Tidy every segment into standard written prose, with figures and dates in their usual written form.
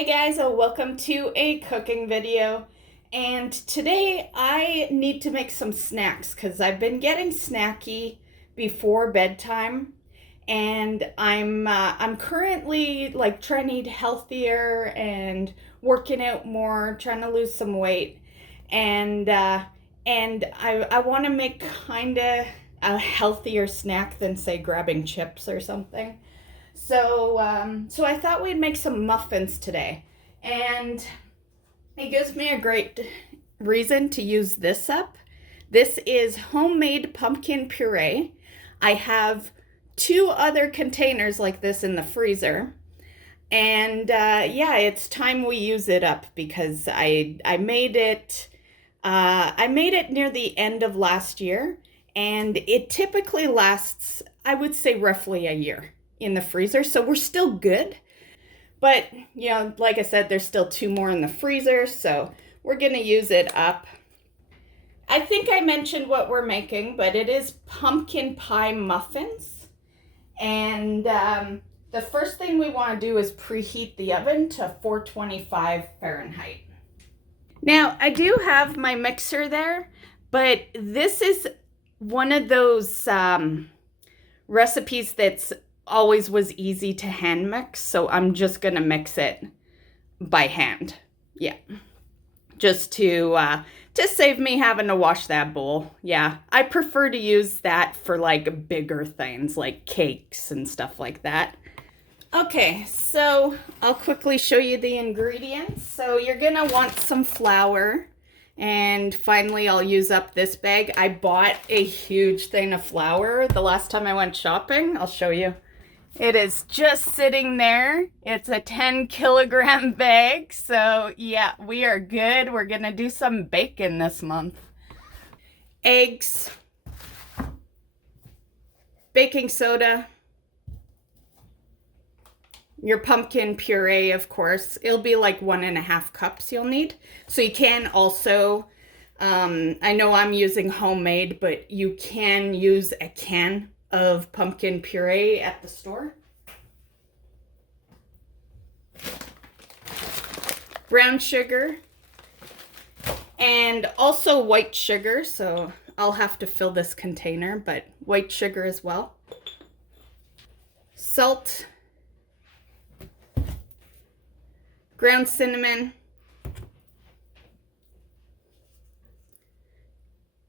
Hey guys, welcome to a cooking video. And today I need to make some snacks because I've been getting snacky before bedtime, and I'm currently like trying to eat healthier and working out more, trying to lose some weight, and I want to make kind of a healthier snack than say grabbing chips or something. So I thought we'd make some muffins today, and it gives me a great reason to use this up. This is homemade pumpkin puree. I have two other containers like this in the freezer, and yeah, it's time we use it up because I made it. I made it near the end of last year, and it typically lasts, I would say, roughly a year in the freezer. So we're still good. But, like I said, there's still two more in the freezer. So we're going to use it up. I think I mentioned what we're making, but it is pumpkin pie muffins. And the first thing we want to do is preheat the oven to 425 Fahrenheit. Now, I do have my mixer there, but this is one of those recipes that's always was easy to hand mix, so I'm just gonna mix it by hand. Yeah, just to save me having to wash that bowl. Yeah, I prefer to use that for like bigger things like cakes and stuff like that. Okay, so I'll quickly show you the ingredients. So you're gonna want some flour, and finally I'll use up this bag. I bought a huge thing of flour the last time I went shopping. I'll show you. It is just sitting there. It's a 10-kilogram bag. So yeah, we are good. We're gonna do some bacon this month. Eggs, baking soda, your pumpkin puree, of course. It'll be like 1.5 cups you'll need. So you can also, I know I'm using homemade, but you can use a can of pumpkin puree at the store. Brown sugar, and also white sugar. So I'll have to fill this container, but white sugar as well. Salt, ground cinnamon,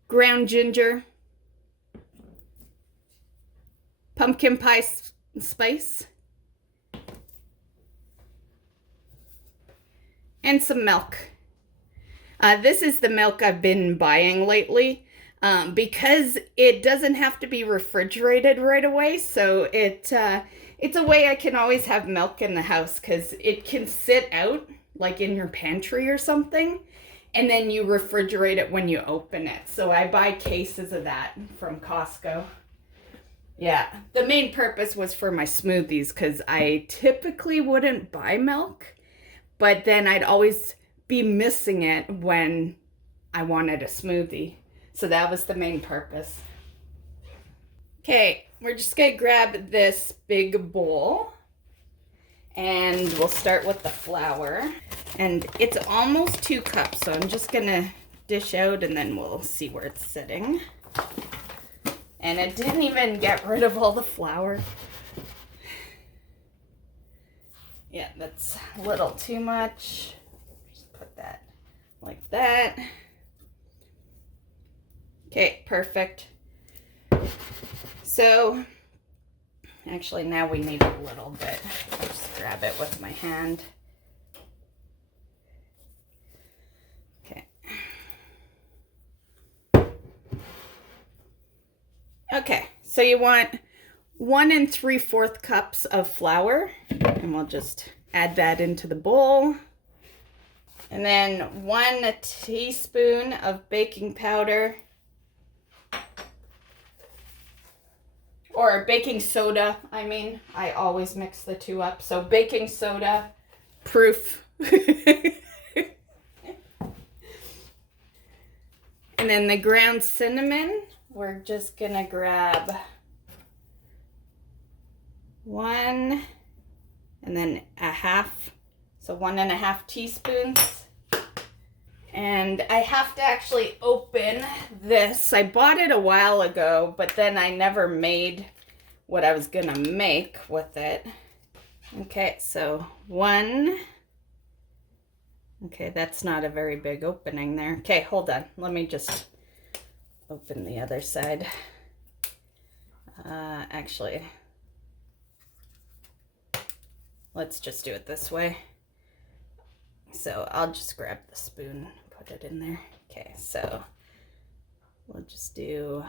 ground ginger, pumpkin pie spice, and some milk. This is the milk I've been buying lately because it doesn't have to be refrigerated right away. So it's a way I can always have milk in the house because it can sit out like in your pantry or something, and then you refrigerate it when you open it. So I buy cases of that from Costco. Yeah, the main purpose was for my smoothies because I typically wouldn't buy milk, but then I'd always be missing it when I wanted a smoothie. So that was the main purpose. Okay, we're just gonna grab this big bowl, and we'll start with the flour. And it's almost 2 cups, so I'm just gonna dish out and then we'll see where it's sitting. And it didn't even get rid of all the flour. Yeah, that's a little too much. Just put that like that. Okay, perfect. So, actually now we need a little bit. I'll just grab it with my hand. Okay. Okay, so you want 1 3/4 cups of flour, and we'll just add that into the bowl. And then 1 teaspoon of baking powder, or baking soda. I always mix the two up. So baking soda, proof. And then the ground cinnamon, we're just gonna grab 1 and then a half So 1.5 teaspoons. And I have to actually open this. I bought it a while ago, but then I never made what I was gonna make with it. Okay, so 1. Okay, that's not a very big opening there. Okay, hold on. Let me just open the other side. Actually, let's just do it this way. So I'll just grab the spoon, put it in there. Okay, so we'll just do,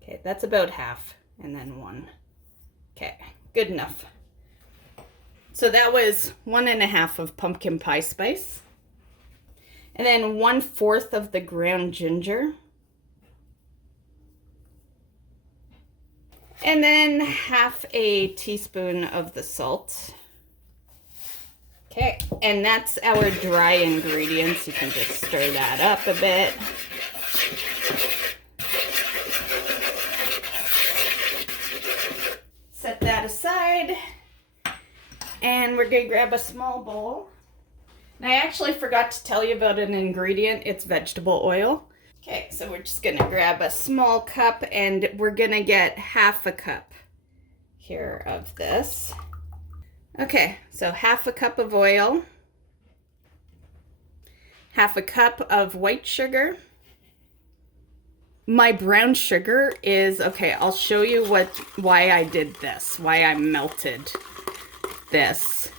okay, that's about half, and then 1. Okay, good enough. So that was 1.5 of pumpkin pie spice. And then 1/4 of the ground ginger. And then 1/2 a teaspoon of the salt. Okay, and that's our dry ingredients. You can just stir that up a bit. Set that aside. And we're gonna grab a small bowl. And I actually forgot to tell you about an ingredient. It's vegetable oil. Okay, so we're just gonna grab a small cup and we're gonna get 1/2 a cup here of this. Okay, so 1/2 a cup of oil, 1/2 a cup of white sugar. My brown sugar is, okay, I'll show you why I did this, why I melted this,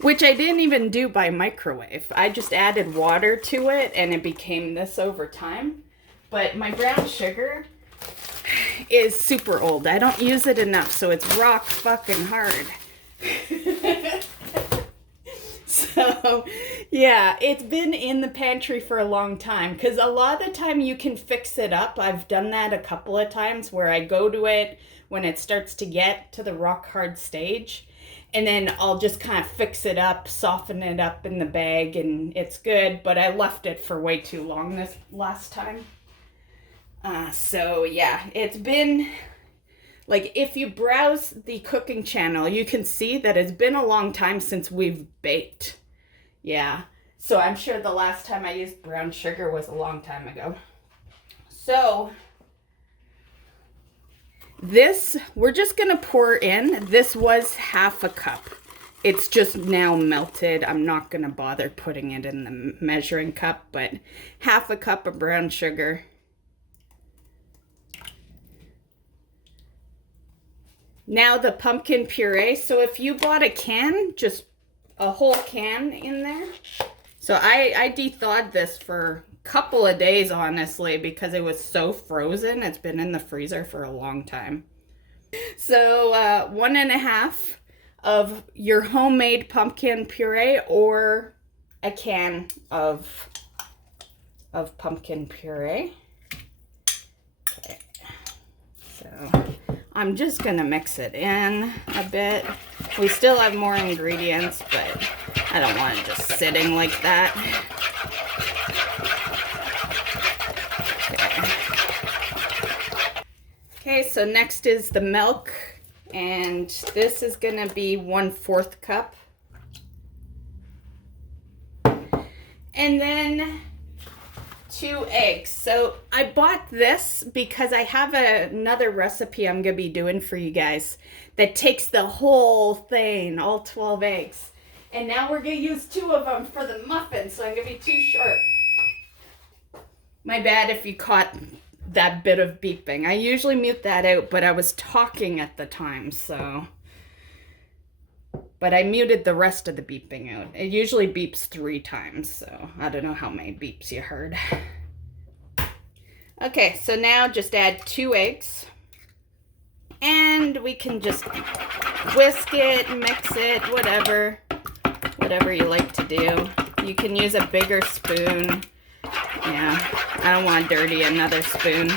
which I didn't even do by microwave. I just added water to it and it became this over time. But my brown sugar is super old. I don't use it enough, so it's rock fucking hard. So, yeah, it's been in the pantry for a long time because a lot of the time you can fix it up. I've done that a couple of times where I go to it when it starts to get to the rock hard stage. And then I'll just kind of fix it up, soften it up in the bag, and it's good. But I left it for way too long this last time. So yeah, it's been, like, if you browse the cooking channel, you can see that it's been a long time since we've baked. Yeah, so I'm sure the last time I used brown sugar was a long time ago. So this, we're just gonna pour in. This was 1/2 a cup. It's just now melted. I'm not gonna bother putting it in the measuring cup, but 1/2 a cup of brown sugar. Now the pumpkin puree. So if you bought a can, just a whole can in there. So I de-thawed this for couple of days, honestly, because it was so frozen. It's been in the freezer for a long time. So 1.5 of your homemade pumpkin puree or a can of pumpkin puree. Okay, so I'm just gonna mix it in a bit. We still have more ingredients, but I don't want it just sitting like that. Okay, so next is the milk, and this is gonna be 1/4 cup. And then 2 eggs. So I bought this because I have another recipe I'm gonna be doing for you guys that takes the whole thing, all 12 eggs. And now we're gonna use 2 of them for the muffins, so I'm gonna be too short. My bad if you caught that bit of beeping. I usually mute that out, but I was talking at the time, so. But I muted the rest of the beeping out. It usually beeps 3 times, so I don't know how many beeps you heard. Okay, so now just add 2 eggs. And we can just whisk it, mix it, whatever you like to do. You can use a bigger spoon. Yeah, I don't want to dirty another spoon.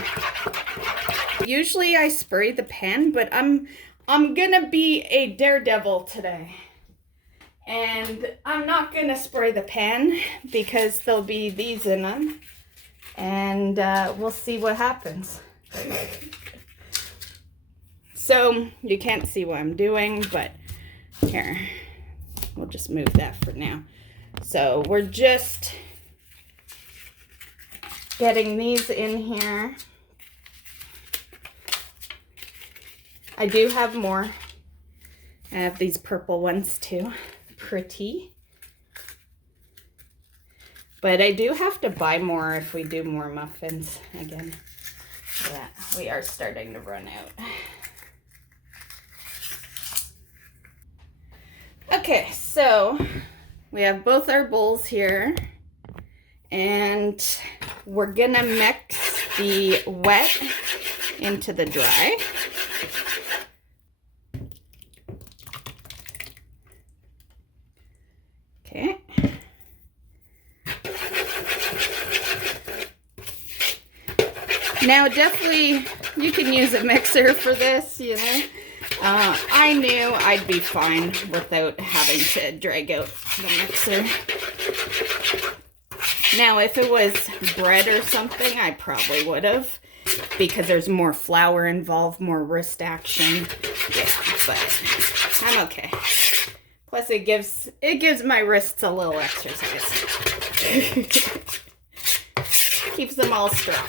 Usually I spray the pan, but I'm gonna be a daredevil today. And I'm not gonna spray the pan because there'll be these in them. And we'll see what happens. So you can't see what I'm doing, but here, we'll just move that for now. So we're just getting these in here. I do have more. I have these purple ones too. Pretty. But I do have to buy more if we do more muffins again. Yeah, we are starting to run out. Okay, so we have both our bowls here, and we're gonna mix the wet into the dry. Okay. Now definitely you can use a mixer for this, you know. I knew I'd be fine without having to drag out the mixer. Now if it was bread or something, I probably would have, because there's more flour involved, more wrist action. Yeah, but I'm okay. Plus it gives my wrists a little exercise. Keeps them all strong.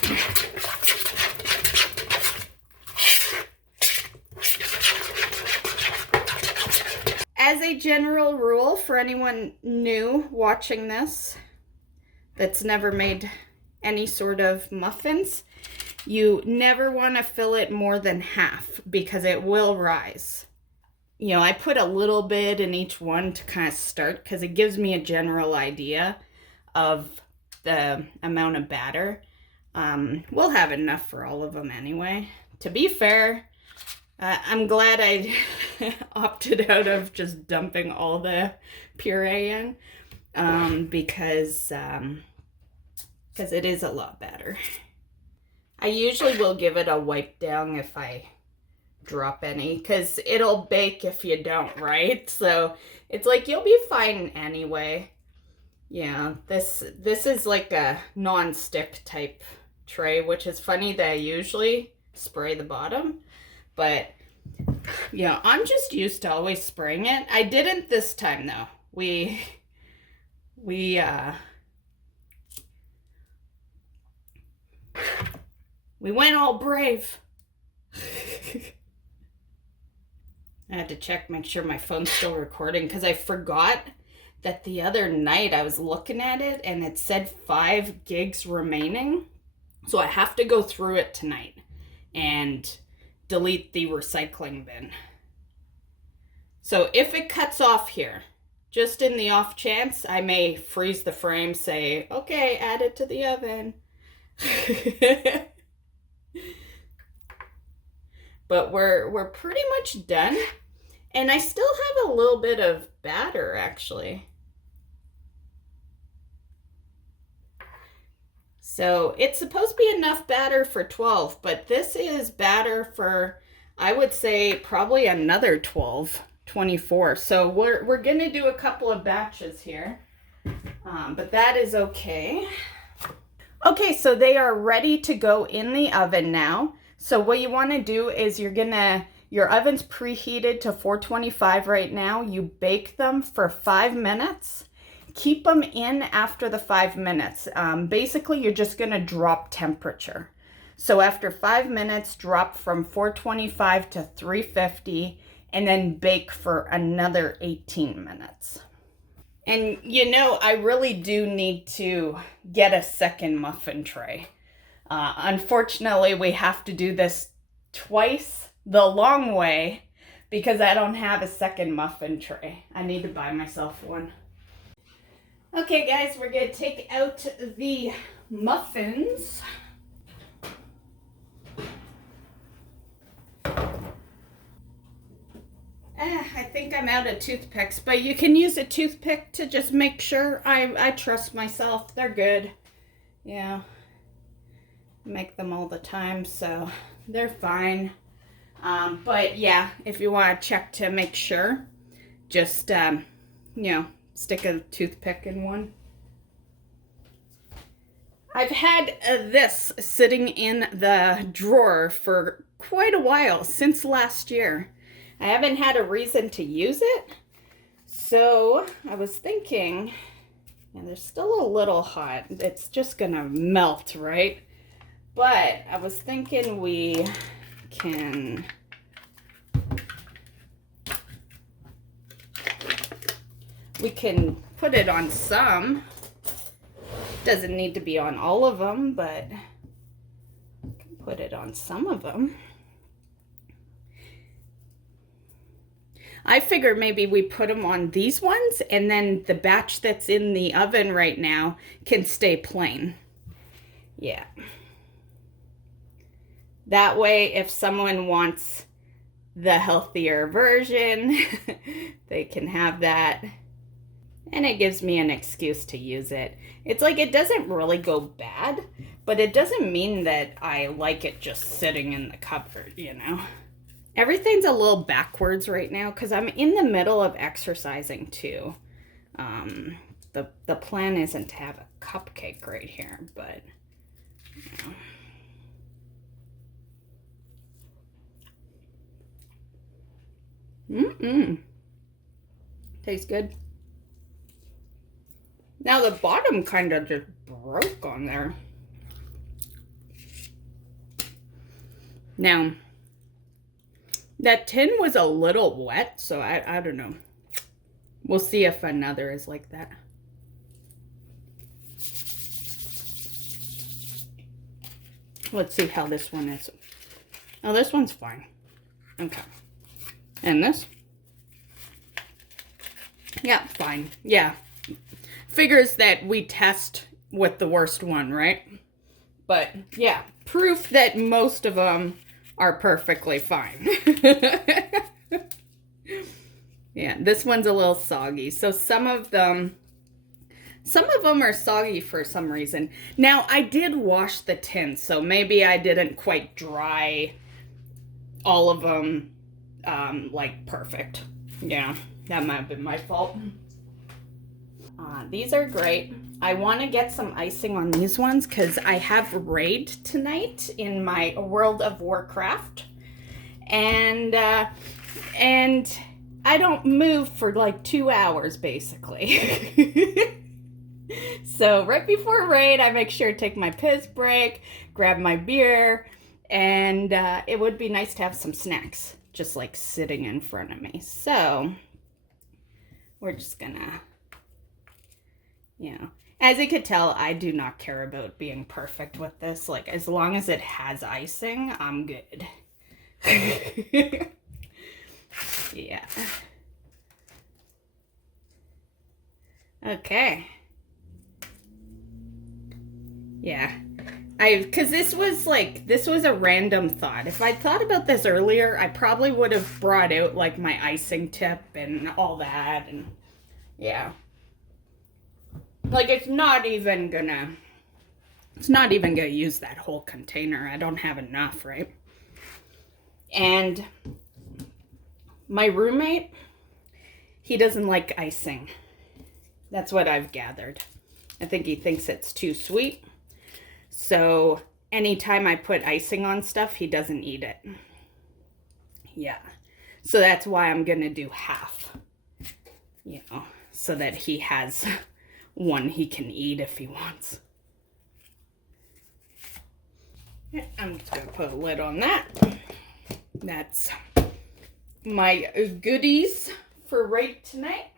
As a general rule, for anyone new watching this that's never made any sort of muffins, you never want to fill it more than half because it will rise. You know, I put a little bit in each one to kind of start because it gives me a general idea of the amount of batter. We'll have enough for all of them anyway. To be fair, I'm glad I opted out of just dumping all the puree in, because it is a lot better. I usually will give it a wipe down if I drop any, because it'll bake if you don't, right? So it's like you'll be fine anyway. Yeah, this is like a non-stick type tray, which is funny that I usually spray the bottom. But yeah, I'm just used to always spraying it. I didn't this time though. We went all brave. I had to check, make sure my phone's still recording, because I forgot that the other night I was looking at it and it said 5 gigs remaining. So I have to go through it tonight and delete the recycling bin. So if it cuts off here, just in the off chance, I may freeze the frame, say, okay, add it to the oven. But we're pretty much done. And I still have a little bit of batter, actually. So it's supposed to be enough batter for 12, but this is batter for, I would say, probably another 12, 24. So we're gonna do a couple of batches here, but that is okay. Okay, so they are ready to go in the oven now. So what you want to do is your oven's preheated to 425 right now. You bake them for 5 minutes. Keep them in after the 5 minutes. Basically, you're just going to drop temperature. So after 5 minutes, drop from 425 to 350, and then bake for another 18 minutes. And you know, I really do need to get a second muffin tray. Unfortunately, we have to do this twice the long way because I don't have a second muffin tray. I need to buy myself one. Okay guys, we're gonna take out the muffins. I think I'm out of toothpicks, but you can use a toothpick to just make sure. I trust myself. They're good. Yeah. Make them all the time, so they're fine. But yeah, if you want to check to make sure, just, you know, stick a toothpick in one. I've had this sitting in the drawer for quite a while, since last year. I haven't had a reason to use it. So I was thinking, and they're still a little hot. It's just gonna melt, right? But I was thinking we can put it on some. Doesn't need to be on all of them, but I can put it on some of them. I figure maybe we put them on these ones, and then the batch that's in the oven right now can stay plain. Yeah. That way, if someone wants the healthier version, they can have that. And it gives me an excuse to use it. It's like it doesn't really go bad, but it doesn't mean that I like it just sitting in the cupboard, you know? Everything's a little backwards right now because I'm in the middle of exercising too. The plan isn't to have a cupcake right here, but you know. Tastes good. Now the bottom kind of just broke on there. Now, that tin was a little wet, so I don't know. We'll see if another is like that. Let's see how this one is. Oh, this one's fine. Okay. And this? Yeah, fine. Yeah. Figures that we test with the worst one, right? But yeah, proof that most of them are perfectly fine. Yeah, this one's a little soggy. So some of them are soggy for some reason. Now, I did wash the tin, so maybe I didn't quite dry all of them like perfect. Yeah, that might have been my fault. These are great. I want to get some icing on these ones because I have raid tonight in my World of Warcraft, and I don't move for like 2 hours basically. So right before raid, I make sure to take my piss break, grab my beer, and it would be nice to have some snacks just like sitting in front of me. So we're just gonna, you know, as you could tell, I do not care about being perfect with this. Like, as long as it has icing, I'm good. Yeah. Okay. Yeah. Because this was a random thought. If I thought about this earlier, I probably would have brought out like my icing tip and all that. And yeah. Like, it's not even gonna use that whole container. I don't have enough, right? And my roommate, he doesn't like icing. That's what I've gathered. I think he thinks it's too sweet. So anytime I put icing on stuff, he doesn't eat it. Yeah. So that's why I'm gonna do half, you know, so that he has one he can eat if he wants. Yeah, I'm just gonna put a lid on that. That's my goodies for right tonight.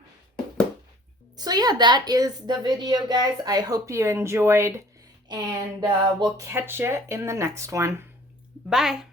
So yeah, that is the video, guys. I hope you enjoyed, and we'll catch you in the next one. Bye.